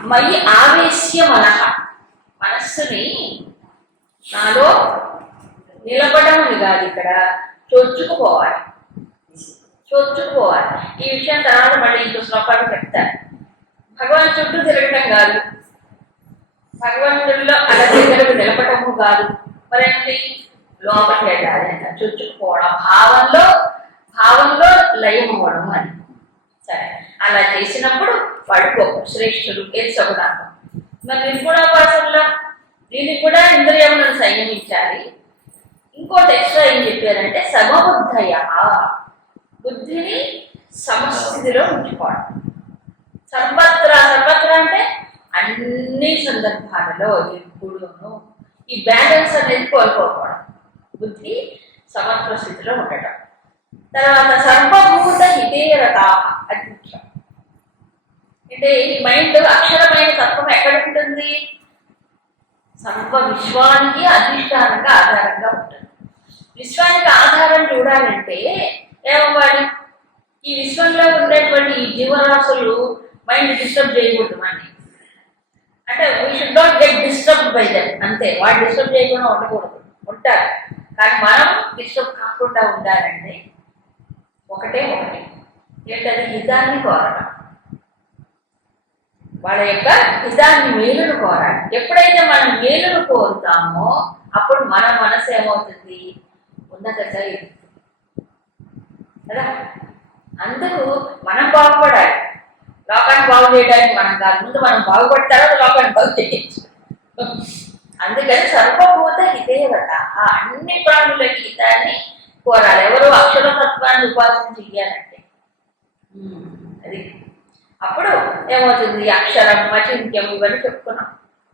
మయి ఆవేశ్య మన. మనస్సుని నాలో నిలబడడం కాదు ఇక్కడ. చొచ్చుకుపోవాలి. చొచ్చుకుపోవాలి. ఈ విషయం తర్వాత మళ్ళీ ఇంకో శ్లోకాలు చెప్తారు భగవాన్ చుట్టూ తిరగటం కాదు. భగవంతుడిలో అలా దగ్గరకు నిలబడము కాదు. మరేంటి? లోపలికి వెళ్ళాలి అంట. చొచ్చుకుపోవడం. భావంలో భావంలో లయం అవ్వడం అని. సరే. అలా చేసినప్పుడు పడుకో. శ్రేష్ఠుడు ఏది సగుణాత్మ మరి నిర్గుణోపాసనలో దీనికి కూడా ఇంద్రియములను సంయమించాలి. ఇంకోటి ఎక్స్ట్రా ఏం చెప్పారంటే సమబుద్ధయ. బుద్ధిని సమస్థితిలో ఉంచుకోవడం. సర్వత్రా సర్వత్ర అంటే అన్ని సందర్భాలలో ఎప్పుడును ఈ బ్యాలెన్స్ అనేది కోల్పోకపోవడం బుద్ధి సమగ్ర స్థితిలో ఉండటం. తర్వాత సర్వభూత హితేరత అది ముఖ్యం అంటే ఈ మైండ్ అక్షరమైన తత్వం ఎక్కడ ఉంటుంది? సర్వ విశ్వానికి అధిష్టానంగా ఆధారంగా ఉంటుంది. విశ్వానికి ఆధారం చూడాలంటే ఏమవ్వాలి? ఈ విశ్వంలో ఉండేటువంటి ఈ జీవరాశులు మైండ్ డిస్టర్బ్ చేయకూడదు మనని అంటే we should not get disturb by then అంతే వాడు డిస్టర్బ్ చేయకుండా ఉండకూడదు. ఉంటారు. కానీ మనం డిస్టర్బ్ కాకుండా ఉండాలంటే ఒకటే ఒకటి. ఏంటది? హితాన్ని కోరడం వాళ్ళ యొక్క హితాన్ని మేలును కోరాలి. ఎప్పుడైతే మనం మేలును కోరుతామో అప్పుడు మన మనసు ఏమవుతుంది? ఉన్నతంగా కదా? అందుకు మనం బాగుపడాలి. లోకాన్ని బాగు చేయడానికి మనం కాదు. ముందు మనం బాగుపడిన తర్వాత లోకాన్ని బాగు చేయొచ్చు అందుకని సర్వభూత హితేవత. అన్ని ప్రాణులకి హితాన్ని కోరాలి. ఎవరు అక్షరతత్వాన్ని ఉపాసన చెయ్యాలంటే? అది అప్పుడు ఏమవుతుంది? అక్షరం అచింత్యం ఇవన్నీ చెప్పుకున్నాం.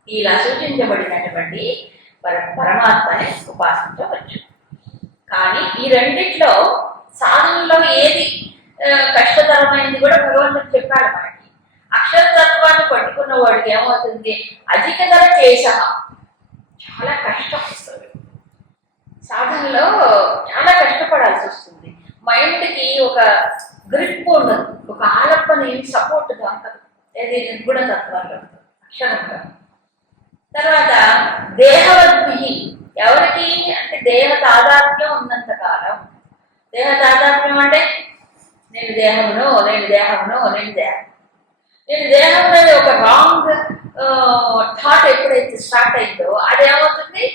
ఇలా సూచించబడినటువంటి పర- పరమాత్మని ఉపాసించవచ్చు. కానీ ఈ రెండిట్లో సాధనలో ఏది కష్టతరమైంది కష్టతరమైనది కూడా భగవంతుడు చెప్పాడు మనకి. అక్షరతత్వాన్ని పట్టుకున్న వాడికి ఏమవుతుంది? అధికతర క్లేశ చాలా కష్టం వస్తుంది. సాధనలో చాలా కష్టపడాల్సి వస్తుంది. మైండ్కి ఒక గ్రిప్ ఉండదు. ఒక ఆలప్పని సపోర్ట్ దొరకదు ఏది నిర్గుణ తత్వాల్లో అక్షరంలో తర్వాత దేహవద్భి ఎవరికి? అంటే దేహ తాదాత్మ్యం ఉన్నంత కాలం. దేహ తాదాత్మ్యం అంటే నేను దేహమును నేను దేహమును నేను దేహం. నేను దేహం అనేది ఒక రాంగ్ థాట్ ఎప్పుడైతే స్టార్ట్ అయిందో అది ఏమవుతుంది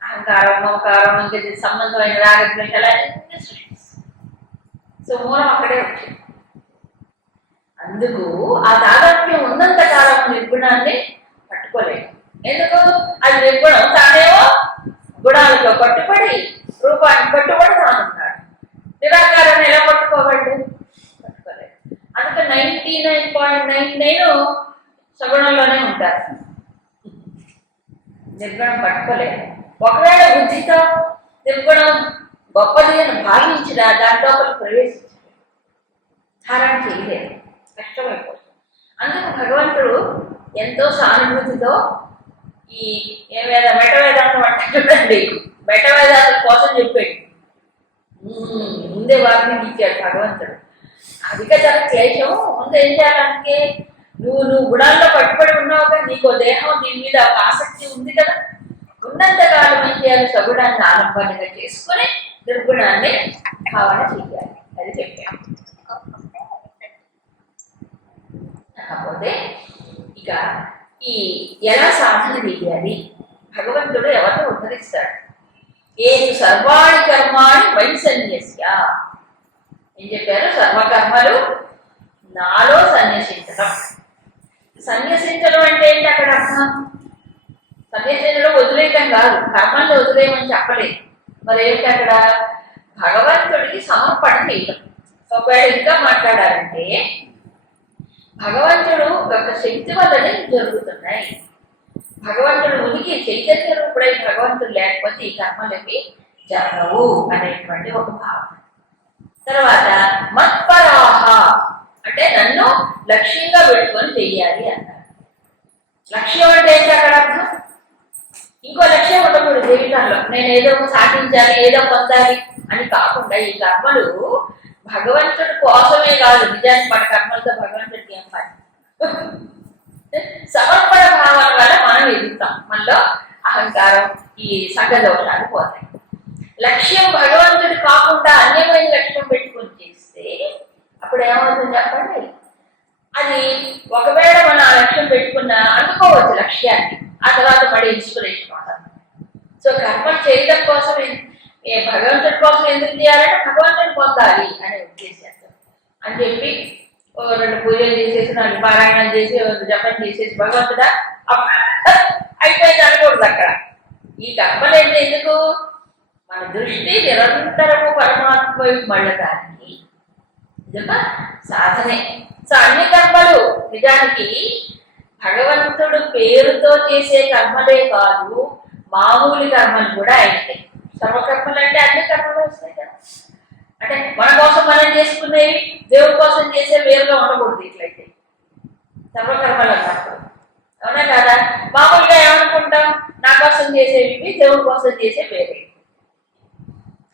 అహంకారం మమకారం ఇంకా సంబంధమైన రాగద్వేషాలు అన్ని సృష్టి సో మూలం అక్కడే ఉంది అందుకు ఆ తాదాత్మ్యం ఉన్నంత కాలం నిర్గుణాన్ని పట్టుకోలేదు ఎందుకు? అది నిర్గుణం తానేమో గుణాలతో పట్టుబడి రూపాన్ని పట్టుబడి తానున్నాడు నిరాకారాన్ని ఎలా పట్టుకోగలడు? పట్టుకోలేదు అందుకే ninety nine point nine nine సగుణంలోనే ఉంటారు. నిర్గుణం పట్టుకోలేదు ఒకవేళ బుద్ధితో నిర్గుణం గొప్పది అని భావించిన దాంట్లో ఒకరు ప్రవేశించారు ధారణ చేయలేదు. కష్టమైపోతుంది. అందుకు భగవంతుడు ఎంతో సానుభూతితో ఈ ఏమైనా మెట వేదాంతం అంటే చూడండి మెట వేదాంతం కోసం చెప్పాడు. ముందే వార్నింగ్ ఇచ్చాడు భగవంతుడు. అధిక చాలా క్లేశం ముందు ఏం చేయాలంటే నువ్వు నువ్వు గుణాల్లో పట్టుబడి ఉన్నావు కదా నీకు దేహం దీని మీద ఒక ఆసక్తి ఉంది కదా. ఉన్నంత కాలం ఏం చేయాలి? సగుడాన్ని ఆలంబనగా చేసుకొని దుర్గుణాన్ని భావన చేయాలి అది చెప్పాను కాకపోతే ఇక ఈ ఎలా సాధన చేయాలి? భగవంతుడు ఎవరిని ఉద్ధరిస్తాడు? ఏది సర్వాణి కర్మాణి వైసన్యస్య. ఏం చెప్పారు? సర్వకర్మలు నాలో సన్యసించడం సన్యసించడం అంటే ఏంటి అక్కడ అర్థం? సన్యసించడం వదిలేయటం కాదు. కర్మల్ని వదిలేయమని చెప్పలేదు. మరి ఏంటి అక్కడ? భగవంతుడికి సమర్పణ చేయటం ఒకవేళ ఇంకా మాట్లాడాలంటే భగవంతుడు యొక్క శక్తి వల్లనే జరుగుతున్నాయి. భగవంతుడు ఉనికి చైతన్య రూపుడై భగవంతుడు లేకపోతే ఈ కర్మలకి జరగవు అనేటువంటి ఒక భావన. తర్వాత మత్పరాహ అంటే నన్ను లక్ష్యంగా పెట్టుకొని చెయ్యాలి అన్నారు. లక్ష్యం అంటే ఏంటి అక్కడ అర్థం? ఇంకో లక్ష్యం ఉండదు జీవితంలో. నేను ఏదో ఒక సాధించాలి ఏదో పొందాలి అని కాకుండా ఈ కర్మలు భగవంతుడి కోసమే కాదు. నిజానికి మన కర్మలతో భగవంతుడికి ఏం పని? సమర్పణ భావన వల్ల మనం ఎదుగుతాం. మనలో అహంకారం ఈ సంఘ దోషాలు పోతాయి. లక్ష్యం భగవంతుడు కాకుండా అన్యమైన లక్ష్యం పెట్టుకొని చేస్తే అప్పుడు ఏమవుతుంది చెప్పండి? అది ఒకవేళ మనం ఆ లక్ష్యం పెట్టుకున్న అనుకోవచ్చు లక్ష్యాన్ని. ఆ తర్వాత మళ్ళీ ఇన్స్పిరేషన్ ఉంటుంది సో కర్మ చేయడం కోసం ఏ భగవంతుడి కోసం ఎందుకు చేయాలంటే భగవంతుని పొందాలి అనే ఉద్దేశంతో. అని చెప్పి ఓ రెండు పూజలు చేసేసి నాలుగు పారాయణాలు చేసి జపం చేసేసి భగవంతుడా అయిపోయింది అనకూడదు అక్కడ. ఈ కర్మలు ఎందుకు? మన దృష్టి నిరంతరము పరమాత్మ వైపు ఇదొక సాధనే. సో అన్ని కర్మలు. నిజానికి భగవంతుడు పేరుతో చేసే కర్మలే కాదు మామూలు కర్మలు కూడా అయినాయి సర్వకర్మలు అంటే అన్ని కర్మలు వస్తాయి కదా. అంటే మన కోసం మనం చేసుకునేవి దేవుడి కోసం చేసే వేరులో ఉండకూడదు ఇట్లయితే. సర్వకర్మలు అన్నప్పుడు. అవునా కదా? మామూలుగా ఏమనుకుంటాం? నా కోసం చేసేవి దేవుడి కోసం చేసే వేరే.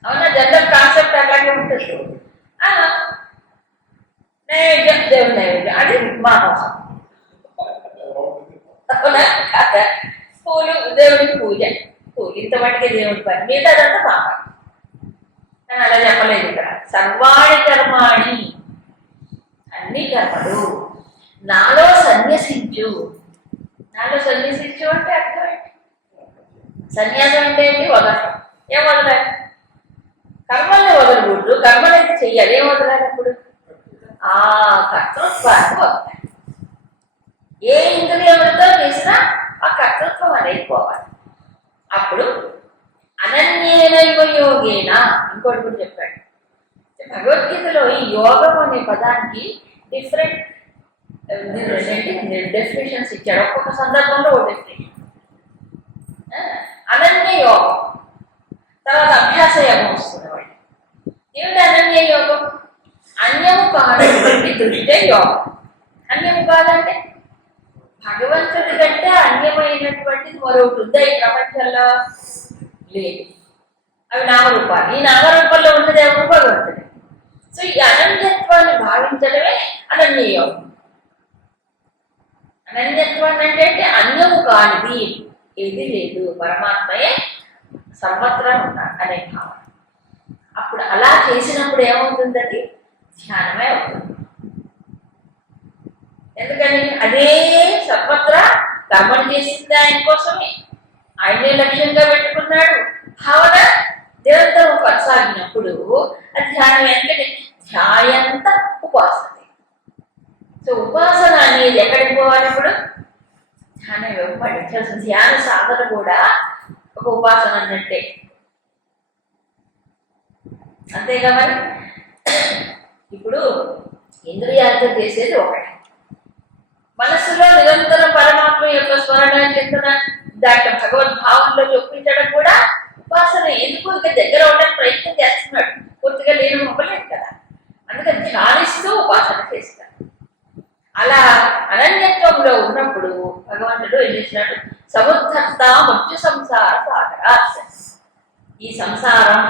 అవునా? జనరల్ కాన్సెప్ట్ అలాగే ఉంటుంది. నైవేద్యం దేవుడి నైవేద్యం అది మా కోసం అవునా? కాదా పూలు దేవుడికి పూజ పూలు ఇంత మటుకే దేవుడి పని మిగతాదంతా మా పని అని అలా చెప్పలేదు ఇక్కడ సర్వాణి కర్మాణి అన్ని కర్మలు నాలో సన్యసించు నాలో సన్యసించు అంటే అర్థం ఏంటి సన్యాసం అంటే ఏంటి వదలటం ఏం వదలాలి కర్మల్ని వదలకూడదు కర్మలు అయితే చెయ్యాలి ఏం వదలాలి అప్పుడు ఆ కర్తృత్వాన్ని వదలాలి ఏ ఇంద్రియములతో చేసినా ఆ కర్తృత్వం అనేది పోవాలి. అప్పుడు అనన్యేనైవ యోగేన ఇంకోటి కూడా చెప్పాడు. భగవద్గీతలో ఈ యోగం అనే పదానికి డిఫరెంట్ డెఫినేషన్స్ ఇచ్చాడు. ఒక్కొక్క సందర్భంలో ఒక డెఫినేషన్ అనన్య యోగం తర్వాత అభ్యాస యోగం వస్తుంది వాళ్ళు ఏమిటి అనన్య యోగం అన్యము కానటువంటి దృష్టే యోగం. అన్యము కాదంటే భగవంతుడి కంటే అన్యమైనటువంటిది మరొకటి ఉందా ఈ ప్రపంచంలో లేదు. అవి నామరూపాలు. ఈ నామరూపంలో ఉన్నది ఎవరు? భగవంతుడే. సో ఈ అనంతత్వాన్ని భావించడమే అనన్యయోగం అనన్యత్వాన్ని అంటే అంటే అన్యము కానిది ఏది లేదు. పరమాత్మయే సర్వత్రా ఉన్నాడు అనే భావన. అప్పుడు అలా చేసినప్పుడు ఏమవుతుందండి? ధ్యానమే అవుతుంది ఎందుకని? అదే సర్వత్ర కర్మలు చేసింది ఆయన కోసమే. ఆయనే లక్ష్యంగా పెట్టుకున్నాడు. భావన నిరంతరం కొనసాగినప్పుడు అది ధ్యానం ఎందుకంటే ధ్యాయంత ఉపాసన. సో ఉపాసన అనేది ఎక్కడికి పోవాలి ఇప్పుడు? ధ్యానం ఇవ్వబడి ధ్యాన సాధన కూడా ఒక ఉపాసన అన్నట్టే. అంతేగా మరి? ఇప్పుడు ఇంద్రియాలతో చేసేది ఒకటి. మనస్సులో నిరంతరం పరమాత్మ యొక్క స్మరణ చింతన దాంట్లో భగవద్భావంలో చొప్పించడం కూడా ఉపాసన. ఎందుకు? ఇక దగ్గర ఉండడానికి ప్రయత్నం చేస్తున్నాడు. పూర్తిగా లేని మొక్కలేదు కదా. అందుకని ధ్యానిస్తూ ఉపాసన చేస్తాడు. అలా అనన్యత్వంలో ఉన్నప్పుడు భగవంతుడు ఏం చేసినాడు సముద్ధర్త మృత్యు సంసార సాగర ఈ సంసారం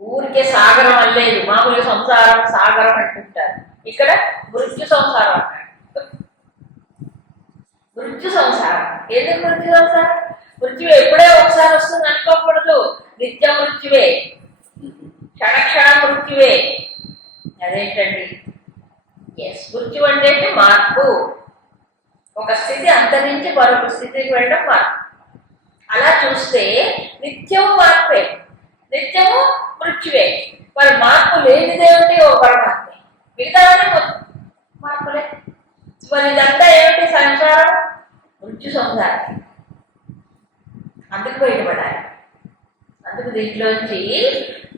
ఊరికే సాగరం అల్లేదు మామూలుగా సంసారం సాగరం అంటుంటారు ఇక్కడ మృత్యు సంసారం అన్నాడు మృత్యు సంసారం ఎందుకు మృత్యు సంసారం మృత్యు ఎప్పుడే ఒకసారి వస్తుంది అనుకోకూడదు నిత్య మృత్యువే క్షణ మృత్యువే అదేంటండి ఎస్ మృత్యు అంటే ఏంటి? మార్పు ఒక స్థితి అంతరించి మరొక స్థితికి వెళ్ళడం మార్పు అలా చూస్తే నిత్యము మార్పే నిత్యము మృత్యువే. మరి మార్పు లేనిదేమిటి ఓ పరమాత్మే. మిగతావన్నీ మార్పులే. మరి ఇదంతా ఏమిటి సంసారం మృత్యు సంసారం అందుకు బయటపడాలి. అందుకు దీంట్లోంచి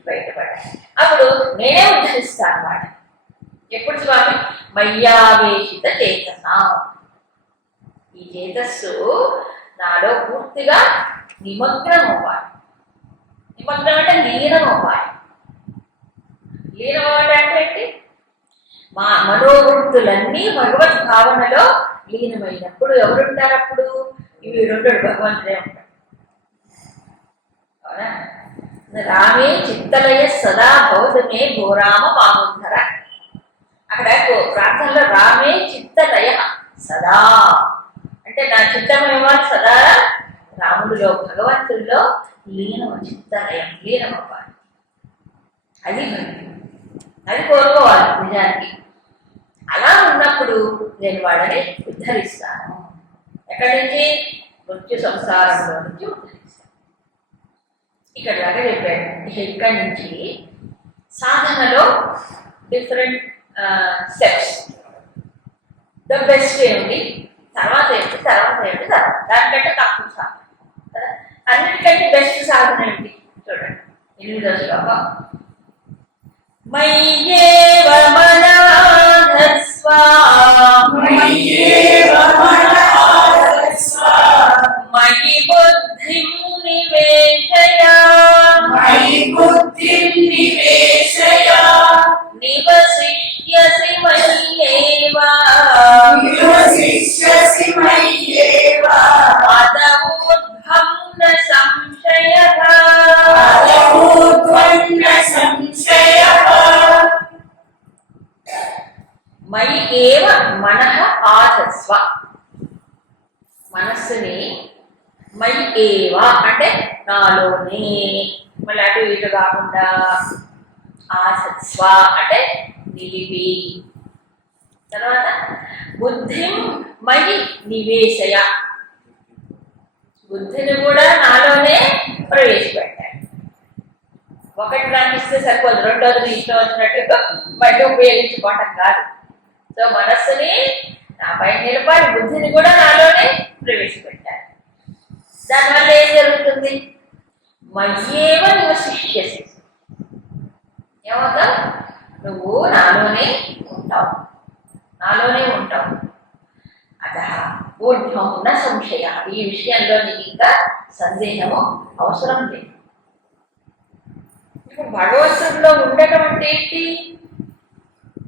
బయటపడాలి. అప్పుడు నేనే ఉద్ధరిస్తాను అన్నమాట. ఎప్పుడు స్వామి? మయ్యావేషిత చేతనా చేతస్సు నాలో పూర్తిగా నిమగ్నం అవ్వాలి నిమగ్నం అంటే లీనం అవ్వాలి లీనం అవ్వడం అంటే ఏంటి? మా మనోవృత్తులన్నీ భగవత్ భావనలో లీనమైనప్పుడు ఎవరుంటారు అప్పుడు? ఇవి రెండు భగవంతుడే ఉంటాడు. అవునా? రామే చిత్తలయ సదా భౌతమే గోరామ పాముధర అక్కడ గో- ప్రార్థనలో రామే చిత్తలయ సదా అంటే నా చిత్తమేమో సదా రాముడిలో భగవంతుడిలో లీనం చిత్తాలయం లీనం అవ్వాలి అది అది కోరుకోవాలి నిజానికి. అలా ఉన్నప్పుడు నేను వాళ్ళని ఉద్ధరిస్తాను. ఎక్కడి నుంచి? మృత్యు సంసారంలో నుంచి ఉద్ధరిస్తాను. ఇక్కడ లాగా చెప్పాడు ఇక ఇక్కడి నుంచి సాధనలో డిఫరెంట్ స్టెప్స్ ద బెస్ట్ ఏమిటి? తర్వాత ఏంటి? తర్వాత ఏంటి? తర్వాత. దానికంటే తక్కువ సాధన. కదా? అన్నిటికంటే బెస్ట్ సాధన ఏంటి? చూడండి. ఎనిమిదో శ్లోకం. మయ్యేవ మనాధస్వ మయ్యేవ మనఃస్వ మయి బుద్ధిం నివేశయ మయి బుద్ధిం నివేశయ మయి ఏవ మనః ఆధస్వ మనస్సుని మై ఏవ అంటే నాలోనే. మళ్ళీ అటు ఇటు కాకుండా ఆసత్స్వ అంటే నిలిపి తర్వాత బుద్ధిం మయి నివేశయ. బుద్ధిని కూడా నాలోనే ప్రవేశపెట్టాడు ఒకటి నాకు ఇస్తే సరిపోదు రెండోది ఇష్టం వచ్చినట్టు మళ్ళీ ఉపయోగించుకోవటం కాదు. సో మనస్సుని నా పైన నిలబడి బుద్ధిని కూడా నాలోనే ప్రవేశపెట్టారు దానివల్ల ఏం జరుగుతుంది? మయ్యేవ నివసిష్యసి. ఏమవుతావు నువ్వు నాలోనే ఉంటావు. నాలోనే ఉంటావు. అత ఊర్ధ్వం ఉన్న సంశయ. ఈ విషయంలో నీకు ఇంకా సందేహము అవసరం లేదు. ఇప్పుడు భగవంతుడిలో ఉండటం అంటే ఏంటి?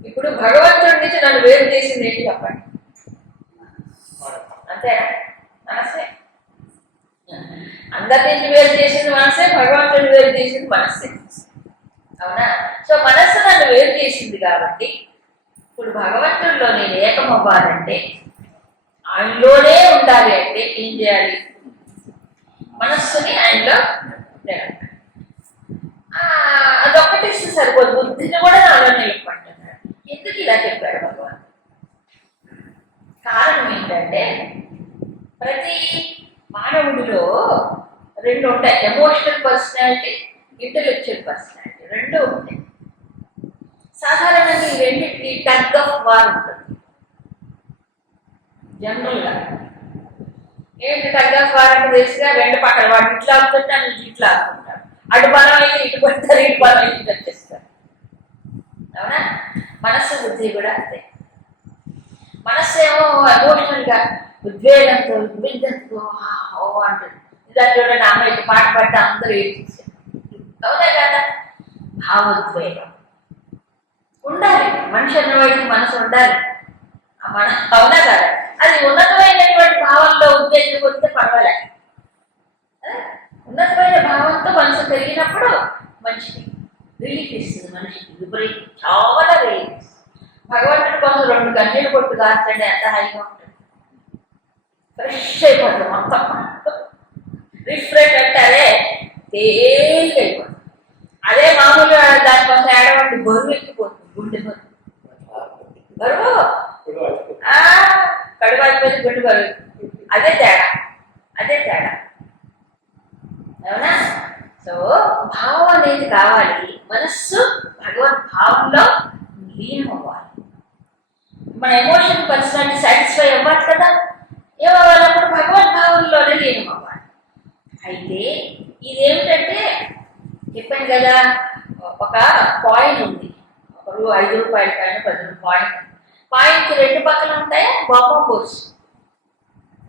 ఇప్పుడు భగవంతుడి నుంచి నన్ను వేరు చేసింది ఏంటి చెప్పండి? అంతేనా? మనసే. అందరి నుంచి వేరు చేసింది మనసే భగవంతుడిని వేరు చేసింది మనసే. అవునా? సో మనస్సు నన్ను వేరు చేసింది కాబట్టి ఇప్పుడు భగవంతుడిలో నేను ఏకమవ్వాలంటే ఆయనలోనే ఉండాలి అంటే ఏం చేయాలి? మనస్సుని ఆయనలో ఆ, అదొక్కటి ఇస్తే సరిపోదు. బుద్ధిని కూడా నాలో నిలపంటున్నాడు ఎందుకు ఇలా చెప్పాడు భగవాన్? కారణం ఏంటంటే ప్రతి మానవుడిలో రెండు ఉంటాయి. ఎమోషనల్ పర్సనాలిటీ ఇంటలెక్చువల్ పర్సనాలిటీ రెండు ఉంటాయి. సాధారణంగా ఈ రెండింటికి టగ్ ఆఫ్ వార్ ఉంటుంది. జనరల్గా. ఏంటి టగ్ ఆఫ్ వార్ అంటే తెలుసుగా? రెండు పక్కన వాడు ఇట్లా ఆడుతుంటాను ఇట్లా ఆడుతుంటాడు అటు బలం అయితే ఇటు పడతారు ఇటు బలం అయితే ఇటు వచ్చేస్తారు. అవునా? మనస్సు బుద్ధి కూడా అంతే. మనస్సు ఏమో ఎమోషనల్ ఉద్వేగంతో ఉద్విగ్నంతో ఓ అంటుంది. ఇలా చూడండి అమ్మ ఇటు పాట పాడితే అందరూ ఏడ్చేసారు అవునా కదా? భావోద్వేగం. ఉండాలి. మనిషి అన్నవాడికి మనసు ఉండాలి. మన అవునా కదా. అది ఉన్నతమైనటువంటి భావంలో ఉద్దేశించి పర్వాలే. ఉన్నతమైన భావంతో మనసు పెరిగినప్పుడు మనిషికి రిలీఫ్ ఇస్తుంది మనిషికి విపరీతం. చాలా రిలీఫ్ ఇస్తుంది. భగవంతుడి కోసం రెండు గంటలు కొట్టు కాస్తండి ఎంత హాయిగా ఉంటుంది. ఫ్రెష్ అయిపోతుంది మొత్తం. రిఫ్రెష్ అంటారే తేలిక అయిపోతుంది అదే మామూలుగా కొంత ఏడవండి బరువు ఎక్కిపోతుంది గుండె బరువు. బరువు? ఆ, కడుపు అయిపోయింది గుండె బరువు అదే తేడా అదే తేడా. అవునా? సో భావం అనేది కావాలి. మనస్సు భగవద్ భావంలో లీనం అవ్వాలి. మన ఎమోషన్ పర్సనాలిటీ సాటిస్ఫై అవ్వాలి కదా. ఏమవ్వాలప్పుడు భగవద్ భావంలోనే లీనం అవ్వాలి. అయితే ఇదేమిటంటే చెప్పాను కదా ఒక కాయిన్ ఉంది. ఒక ఐదు రూపాయల కాయిన్ పది రూపాయలు కాయిన్ రెండు పక్కలు ఉంటాయా? బొమ్మ కోర్సు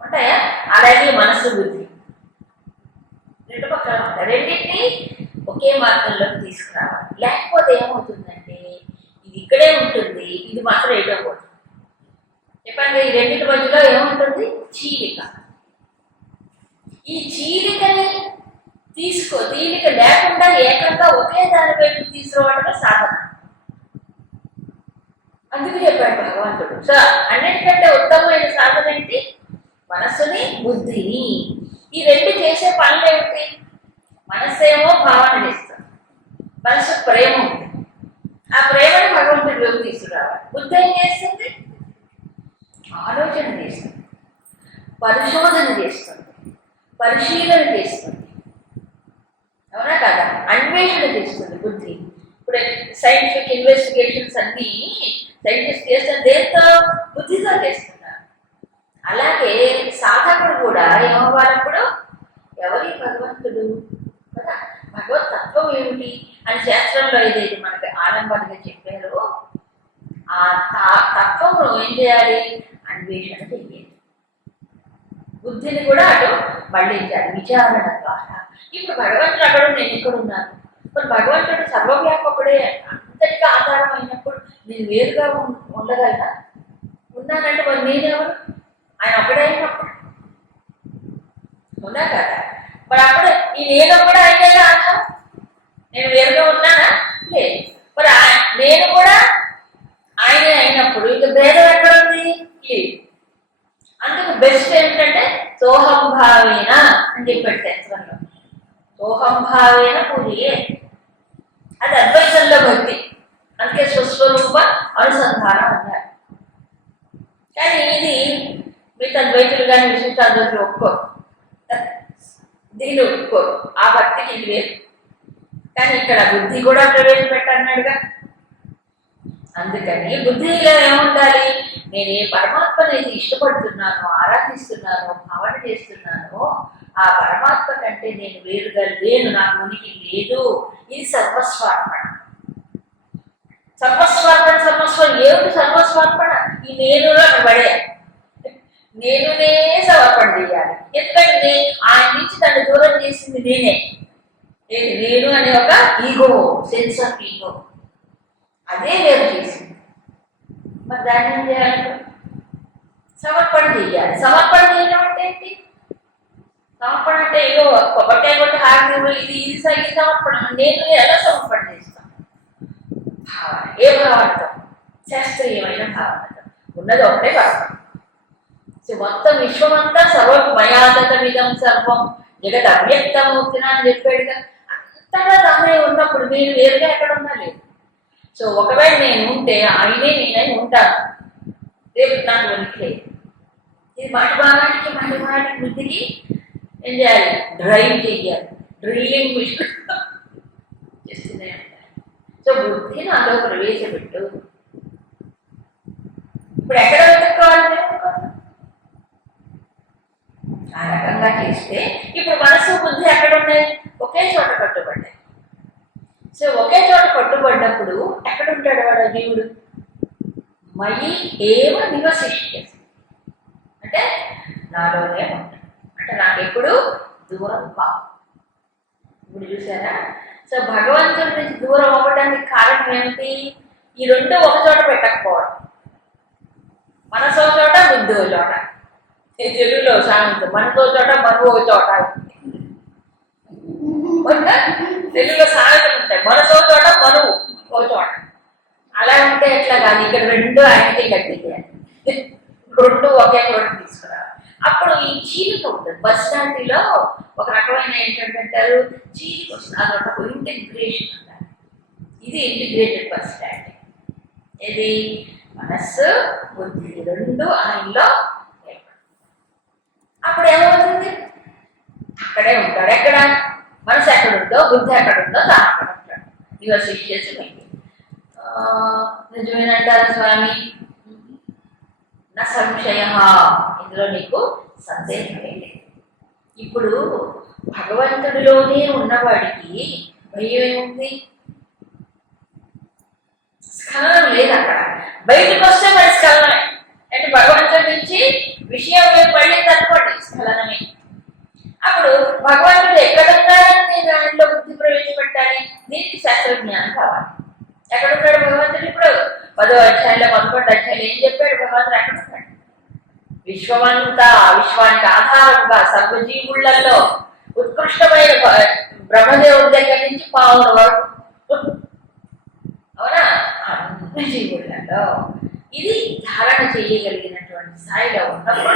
ఉంటాయా? అలాగే మనసు బుద్ధి. రెండు పక్కల ఉంటాయి? రెండింటిని ఒకే మార్గంలోకి తీసుకురావాలి. లేకపోతే ఏమవుతుందంటే ఇది ఇక్కడే ఉంటుంది ఇది మాత్రం ఏటో పోతుంది. చెప్పండి ఈ రెండింటి మధ్యలో ఏముంటుంది? చీలిక. ఈ చీలికని తీసుకో. దీనికి లేకుండా ఏకంగా ఒకే దాని వైపు తీసుకురావడమే సాధన. అందుకు చెప్పాడు భగవంతుడు. సో అన్నిటికంటే ఉత్తమమైన సాధన ఏంటి? మనస్సుని బుద్ధిని. ఈ రెండు చేసే పనులు ఏమిటి? మనస్సేమో భావన చేస్తుంది. మనసు ప్రేమ ఉంది. ఆ ప్రేమను భగవంతుడిలోకి తీసుకురావాలి. బుద్ధి ఏం చేస్తుంది? ఆలోచన చేస్తుంది. పరిశోధన చేస్తుంది. పరిశీలన చేస్తుంది. అన్వేషణ చేస్తుంది బుద్ధి. ఇప్పుడు సైంటిఫిక్ ఇన్వెస్టిగేషన్స్ అన్ని సైంటిస్ట్ చేస్తున్న దేంతో బుద్ధితో చేస్తున్నారు. అలాగే సాధకుడు కూడా ఏమవ్వాలప్పుడు ఎవరి భగవంతుడు? కదా భగవత్ తత్వం ఏమిటి? అని శాస్త్రంలో ఏదైతే మనకి ఆలంబనగా చెప్పారో ఆ తా- తత్వమును ఏం చేయాలి? అన్వేషణ చెయ్యాలి. బుద్ధిని కూడా అటు మళ్ళించాడు విచారణ ద్వారా. ఇప్పుడు భగవంతుడు అక్కడ నేను ఇక్కడ ఉన్నాను. మరి భగవంతుడు సర్వవ్యాపకుడే అంతటిగా ఆధారం అయినప్పుడు నేను వేరుగా ఉండగలనా? ఉన్నానంటే మరి నేనెవరు? ఆయన ఒకడే అయినప్పుడు ఉన్నా కదా? మరి అప్పుడు ఈ నేను కూడా అయ్యేగా ఆధారం నేను వేరుగా ఉన్నానా? లేదు. మరి నేను కూడా ఆయనే అయినప్పుడు ఇక భేదం ఎక్కడ ఉంది? లేదు. అందుకు బెస్ట్ ఏంటంటే సోహంభావేన అని చెప్పాడు శాస్త్రంలో. సోహంభావేన పూజయే. అది అద్వైతంలో భక్తి. అందుకే స్వస్వరూప అనుసంధానం అన్నారు కానీ ఇది మిగతా ద్వైతులు కానీ విశిష్టాద్వైతులు ఒప్పుకోరు దీన్ని ఒప్పుకోరు ఆ భక్తికి ఇది వేరు. కానీ ఇక్కడ బుద్ధి కూడా ప్రవేశపెట్టన్నాడుగా. అందుకని బుద్ధిలో ఏముండాలి? నేను ఏ పరమాత్మనైతే ఇష్టపడుతున్నానో ఆరాధిస్తున్నానో భావన చేస్తున్నానో ఆ పరమాత్మ కంటే నేను వేరుగా లేను నాకు ఉనికి లేదు. ఇది సర్వస్వార్పణ. సర్వస్వార్పణ సర్వస్వం ఏమిటి సర్వస్వార్పణ? ఈ నేనులో పడే. నేనునే సమర్పణ చేయాలి. ఎందుకంటే నే- ఆయన నుంచి తను దూరం చేసింది నేనే. నేను అనే ఒక ఈగో సెన్స్ ఆఫ్ ఈగో అదే వేరు చేసింది. మరి దాన్ని ఏం చేయాలి? సమర్పణ చేయాలి సమర్పణ చేయడం అంటే ఏంటి? సమర్పణ అంటే ఏదో కొబ్బరికాయ కొట్టి హారతి ఇది ఇది స- సమర్పణ. నేను ఎలా సమర్పణ చేస్తాను? భావన. ఏ భావార్థం శాస్త్రీయమైన భావనతో. ఉన్నది ఒకటే భావం సో మొత్తం విశ్వమంతా విధం సర్వం జగత్ అవ్యక్తమవుతున్నా అని చెప్పాడుగా. అంతగా తానే ఉన్నప్పుడు మీరు వేరుగా ఎక్కడ ఉన్నా లేదు సో ఒకవేళ నేను ఉంటే ఆయనే నేనై ఉంటాను. రేపు నాకు ఉనికి ఇది మాటి భాగానికి మాటి భాగానికి బుద్ధికి ఏం చేయాలి? డ్రైవ్ చేయాలి. డ్రిల్లింగ్ మిషన్ చేస్తూనే సో బుద్ధి నాలో ప్రవేశపెట్టు. ఇప్పుడు ఎక్కడ వెతుక్కోవాలి ఆ రకంగా చేస్తే ఇప్పుడు మనసు బుద్ధి ఎక్కడ ఉన్నాయి? సో ఒకే చోట కట్టుబడ్డప్పుడు ఎక్కడ ఉంటాడు వాడు జీవుడు? మయి ఏవ నివసిష్యసి అంటే నాలోనే ఉంటాడు. అంటే నాకు ఎప్పుడు దూరం కావు ఇప్పుడు చూసారా? సో భగవంతుడి నుంచి దూరం అవ్వడానికి కారణం ఏమిటి? ఈ రెండు ఒక చోట పెట్టకపోవడం. మనసో చోట బుద్ధి ఓ చోట. తెలుగులో సామెత మనసో చోట మనువు ఒక చోట. తెలుగులో సామెతలు ఉంటాయి. మనసో చోట మనువు ఓ చోట అలా ఉంటే ఎట్లా కానీ ఇక్కడ రెండు ఆయనకి కట్టేయాలి రెండు ఒకే చోట తీసుకురావాలి. అప్పుడు ఈ చీలిక ఉంటుంది. బస్ స్టాండ్లో ఒక రకమైన ఏంటంటారు చీలిక వస్తుంది. అదొక ఇంటిగ్రేషన్ అంటారు. ఇది ఇంటిగ్రేటెడ్ బస్ స్టాండ్. ఇది మనస్సు బుద్ధి రెండు ఆయనలో అప్పుడు ఏమవుతుంది? అక్కడే ఉంటాడు. ఎక్కడ? మనసు ఎక్కడ ఉందో బుద్ధి ఎక్కడ ఉందో తాను అక్కడ ఉంటాడు యువర్ శిష్యసి నిజమేనంటారా స్వామి? నా సంశయ. ఇందులో నీకు సందేహమే లేదు. ఇప్పుడు భగవంతుడిలోనే ఉన్నవాడికి భయం ఏముంది? స్ఖలనం లేదు అక్కడ. బయటకు వస్తే మరి స్ఖలనమే. అంటే భగవంతుడి నుంచి విషయం పడింది అనుకోండి స్ఖలనమే అప్పుడు భగవంతుడు ఎక్కడ ఉన్నాడని నేను ఆయనలో బుద్ధి ప్రవేశపెట్టాలి దీనికి శాస్త్రజ్ఞానం కావాలి ఎక్కడ ఉన్నాడు భగవంతుడు ఇప్పుడు పదో అధ్యాయంలో పదకొండు అధ్యాయులు ఏం చెప్పాడు భగవంతుడు ఎక్కడ విశ్వమంతా విశ్వానికి ఆధారంగా సర్వజీవుళ్ళలో ఉత్కృష్టమైన బ్రహ్మదేవుడి దగ్గర నుంచి పావుల వరకు అవునా? అన్ని జీవులలో ఇది ధారణ చేయగలిగినటువంటి స్థాయిలో ఉన్నప్పుడు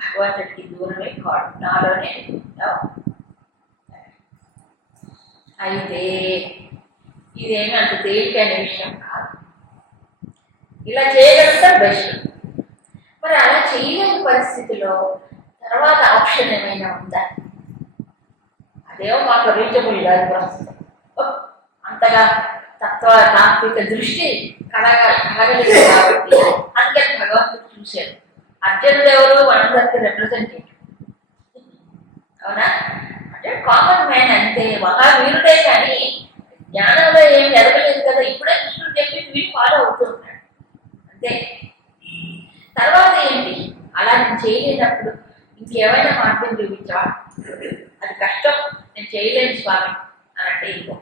భగవంతుడికి దూరమే కాడు నాలోనే ఉంటావు అయితే ఇదేమి అంత తేలికైన విషయం కాదు. ఇలా చేయగలిగితే బెస్ట్. మరి అలా చేయలేని పరిస్థితిలో తర్వాత ఆప్షన్ ఏమైనా ఉందా? అదేమో మాకు రీచబుల్ కాదు ప్రస్తుతం అంతగా తత్వ తాత్విక దృష్టి కలగ కలగలేదు కాబట్టి అందుకని భగవంతుడు చూశారు అర్జునుడు ఎవరు? మనందరికి రిప్రజెంటేటివ్ అవునా? అంటే కామన్ మ్యాన్ అంతే. మహావీరుడే కానీ జ్ఞానంలో ఏం ఎదగలేదు కదా. ఇప్పుడే కృష్ణుడు చెప్పి వీడు ఫాలో అవుతున్నాడు అంతే. తర్వాత ఏంటి? అలా నేను చేయలేనప్పుడు ఇంకేమైనా మార్గం చూపించవా? అది కష్టం. నేను చేయలేను స్వామి అని అంటే ఇంకో